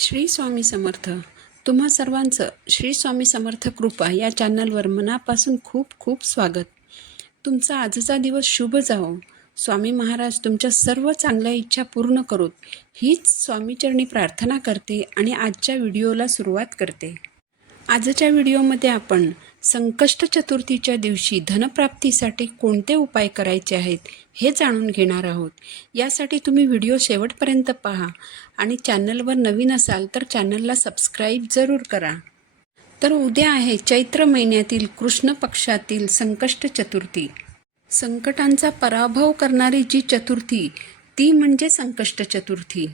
श्री स्वामी समर्थ. तुम्हा सर्वांचं श्री स्वामी समर्थ कृपा या चॅनलवर मनापासून खूप खूप स्वागत. तुमचा आजचा दिवस शुभ जावो. स्वामी महाराज तुमच्या सर्व चांगल्या इच्छा पूर्ण करोत. हीच स्वामीचरणी प्रार्थना करते आणि आजच्या व्हिडिओला सुरुवात करते. आजच्या व्हिडिओमध्ये आपण संकष्ट चतुर्थीच्या दिवशी धनप्राप्तीसाठी कोणते उपाय करायचे आहेत हे जाणून घेणार आहोत. यासाठी तुम्ही व्हिडिओ शेवटपर्यंत पहा आणि चॅनलवर नवीन असाल तर चॅनलला सबस्क्राईब जरूर करा. तर उद्या आहे चैत्र महिन्यातील कृष्ण पक्षातील संकष्ट चतुर्थी संकटांचा पराभव करणारी जी चतुर्थी ती म्हणजे संकष्ट चतुर्थी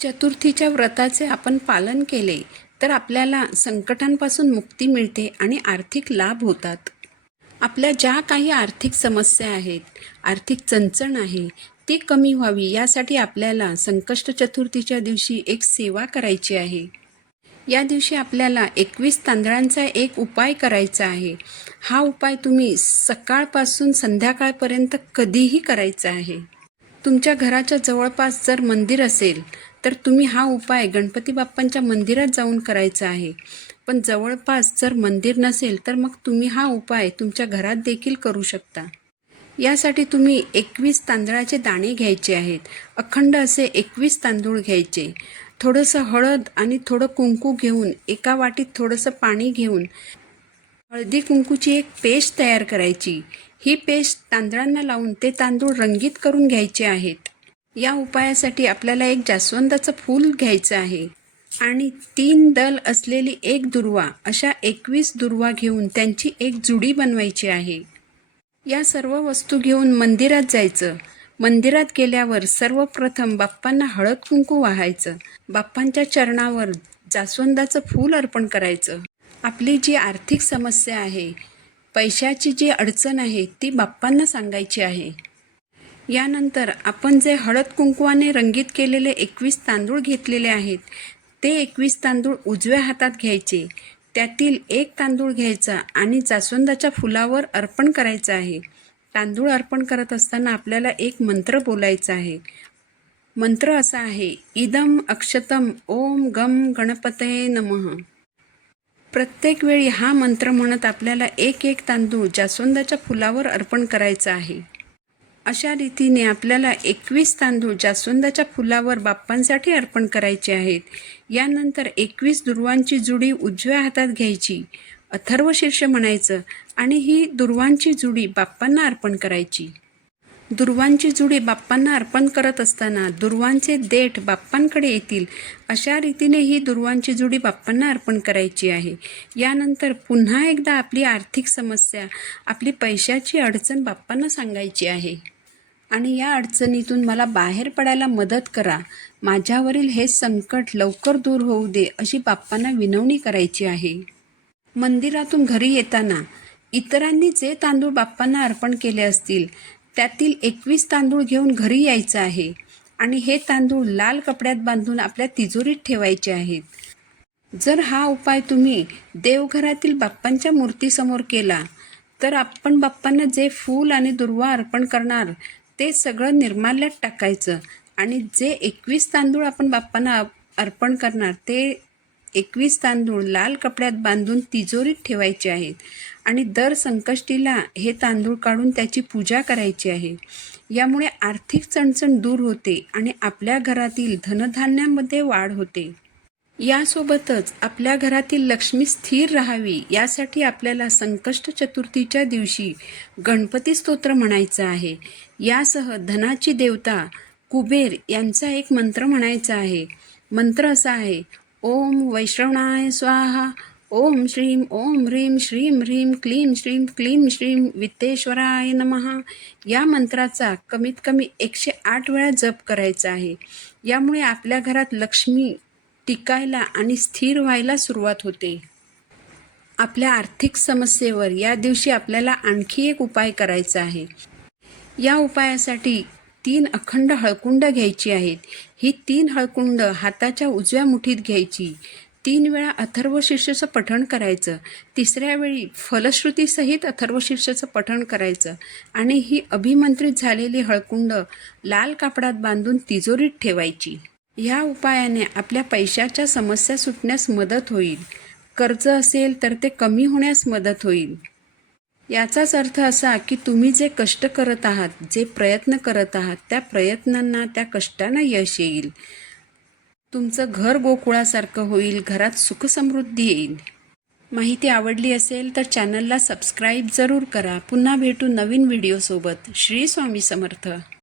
चतुर्थीच्या व्रताचे आपण पालन केले तर आपल्याला संकटांपासून मुक्ती मिळते आणि आर्थिक लाभ होतात. आपल्या ज्या काही आर्थिक समस्या आहेत आर्थिक चणचण आहे ती कमी व्हावी यासाठी आपल्याला संकष्ट चतुर्थीच्या दिवशी एक सेवा करायची आहे. या दिवशी आपल्याला एकवीस तांदळांचा एक उपाय करायचा आहे. हा उपाय तुम्ही सकाळपासून संध्याकाळपर्यंत कधीही करायचा आहे. तुमच्या घराच्या जवळपास जर मंदिर असेल तर तुम्ही हा उपाय गणपती बाप्पांच्या मंदिरात जाऊन करायचा आहे. पण जवळपास जर मंदिर नसेल तर मग तुम्ही हा उपाय तुमच्या घरात देखील करू शकता. यासाठी तुम्ही एकवीस तांदळाचे दाणे घ्यायचे आहेत. अखंड असे एकवीस तांदूळ घ्यायचे. थोडंसं हळद आणि थोडं कुंकू घेऊन एका वाटीत थोडंसं पाणी घेऊन हळदी कुंकूची एक पेस्ट तयार करायची. ही पेस्ट तांदळांना लावून ते तांदूळ रंगीत करून घ्यायचे आहेत. या उपायासाठी आपल्याला एक जास्वंदाचं फूल घ्यायचं आहे. आणि तीन दल असलेली एक दुर्वा अशा एकवीस दुर्वा घेऊन त्यांची एक जुडी बनवायची आहे. या सर्व वस्तू घेऊन मंदिरात जायचं. मंदिरात गेल्यावर सर्वप्रथम बाप्पांना हळद कुंकू वाहायचं. बाप्पांच्या चरणावर जास्वंदाचं फूल अर्पण करायचं. आपली जी आर्थिक समस्या आहे पैशाची जी अडचण आहे ती बाप्पांना सांगायची आहे. यानंतर आपण जे हळद कुंकवाने रंगीत केलेले एकवीस तांदूळ घेतलेले आहेत ते एकवीस तांदूळ उजव्या हातात घ्यायचे. त्यातील एक तांदूळ घ्यायचा आणि जास्वंदाच्या फुलावर अर्पण करायचं आहे. तांदूळ अर्पण करत असताना आपल्याला एक मंत्र बोलायचा आहे. मंत्र असा आहे इदम अक्षतम ओम गम गणपते नमः. प्रत्येक वेळी हा मंत्र म्हणत आपल्याला एक एक तांदूळ जास्वंदाच्या फुलावर अर्पण करायचा आहे. अशा रीतीने आपल्याला एकवीस तांदूळ जास्वंदाच्या फुलावर बाप्पांसाठी अर्पण करायचे आहेत. यानंतर एकवीस दुर्वांची जुडी उजव्या हातात घ्यायची. अथर्व शीर्ष म्हणायचं आणि ही दुर्वांची जुडी बाप्पांना अर्पण करायची. दुर्वांची जुडी बाप्पांना अर्पण करत असताना दुर्वांचे देठ बाप्पांकडे येतील अशा रीतीने ही दुर्वांची जुडी बाप्पांना अर्पण करायची आहे. यानंतर पुन्हा एकदा आपली आर्थिक समस्या आपली पैशाची अडचण बाप्पांना सांगायची आहे. आणि या अडचणीतून मला बाहेर पडायला मदत करा. माझ्यावरील हे संकट लवकर दूर होऊ दे अशी बाप्पांना विनवणी करायची आहे. मंदिरातून घरी येताना इतरांनी जे तांदूळ बाप्पांना अर्पण केले असतील त्यातील एकवीस तांदूळ घेऊन घरी यायचं आहे. आणि हे तांदूळ लाल कपड्यात बांधून आपल्या तिजोरीत ठेवायचे आहेत. जर हा उपाय तुम्ही देवघरातील बाप्पांच्या मूर्तीसमोर केला तर आपण बाप्पांना जे फूल आणि दुर्वा अर्पण करणार ते सगळं निर्माल्यात टाकायचं. आणि जे एकवीस तांदूळ आपण बाप्पांना अर्पण करणार ते एकवीस तांदूळ लाल कपड्यात बांधून तिजोरीत ठेवायचे आहेत. आणि दर संकष्टीला हे तांदूळ काढून त्याची पूजा करायची आहे. यामुळे आर्थिक चणचण दूर होते आणि आपल्या घरातील धनधान्यामध्ये वाढ होते. यासोबतच आपल्या घरातील लक्ष्मी स्थिर राहावी यासाठी आपल्याला संकष्ट चतुर्थीच्या दिवशी गणपती स्तोत्र म्हणायचं आहे. यासह धनाची देवता कुबेर यांचा एक मंत्र म्हणायचा आहे. मंत्र असा आहे ओम वैष्णवनाय स्वाहा. ओम श्रीम ओम ह्रीम श्रीम ह्रीम क्लीम श्रीम क्लीम श्रीम वित्तेश्वराय नमहा या मंत्राचा कमीत कमी एकशे आठ वेळा जप करायचा आहे. यामुळे आपल्या घरात लक्ष्मी टिकायला आणि स्थिर व्हायला सुरुवात होते. आपल्या आर्थिक समस्येवर या दिवशी आपल्याला आणखी एक उपाय करायचा आहे. या उपायासाठी तीन अखंड हळकुंड घ्यायची आहेत. ही तीन हळकुंड हाताच्या उजव्या मुठीत घ्यायची. तीन वेळा अथर्वशीर्षाचं पठण करायचं. तिसऱ्या वेळी फलश्रुतीसहित अथर्वशीर्षाचं पठण करायचं. आणि ही अभिमंत्रित झालेली हळकुंड लाल कापडात बांधून तिजोरीत ठेवायची. ह्या उपायाने आपल्या पैशाच्या समस्या सुटण्यास मदत होईल. कर्ज असेल तर ते कमी होण्यास मदत होईल. याचाच अर्थ असा की तुम्ही जे कष्ट करत आहात जे प्रयत्न करत आहात त्या प्रयत्नांना त्या कष्टांना यश येईल. तुमचं घर गोकुळासारखं होईल घरात सुखसमृद्धी येईल. माहिती आवडली असेल तर चॅनलला सबस्क्राईब जरूर करा. पुन्हा भेटू नवीन व्हिडिओसोबत. श्री स्वामी समर्थ.